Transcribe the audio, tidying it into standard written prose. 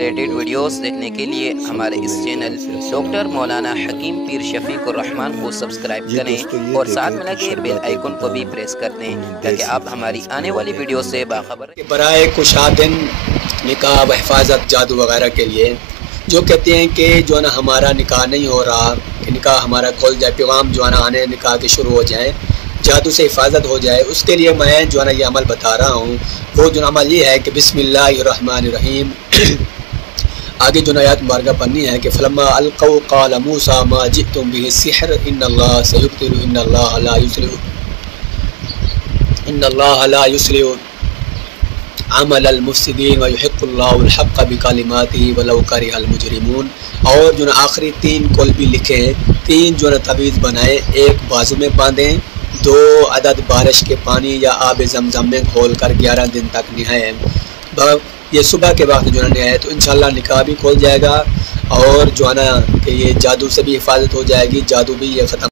Related videos دیکھنے کے لیے ہمارے اس چینل ڈاکٹر مولانا حکیم پیر شفیق الرحمان کو سبسکرائب کریں اور ساتھ میں لگے بیل آئیکن کو بھی پریس کر دیں تاکہ آپ ہماری آنے والی ویڈیو سے باخبر رہیں۔ برائے کشادن نکاح و حفاظت جادو وغیرہ کے لیے جو کہتے ہیں کہ جو ہے نا ہمارا نکاح نہیں ہو رہا، کہ نکاح ہمارا کھل جائے، پیغام جو ہے نا آنے نکاح کے شروع ہو جائیں، جادو سے حفاظت ہو جائے، اس کے لیے میں جو ہے نا یہ عمل بتا رہا ہوں۔ وہ جو عمل یہ ہے کہ بسم اللہ الرحمن الرحیم، آگے جو آیات مبارکہ پڑھنی ہے کہ فلما القوا قال موسیٰ ما جئتم به السحر ان اللہ سیبطل ان اللہ لا یصلح عمل المفسدین ویحق اللہ الحق بکلماتہ ولو کرہ المجرمون۔ اور جو آخری تین کل بھی لکھے، تین جو تعویذ بنائے، ایک بازو میں باندھیں، 2 عدد بارش کے پانی یا آب زمزم میں گھول کر 11 دن تک نہائیں۔ یہ صبح کے وقت جو ہے نا ہے تو انشاءاللہ نکاح بھی کھول جائے گا، اور جو ہے نا کہ یہ جادو سے بھی حفاظت ہو جائے گی، جادو بھی یہ ختم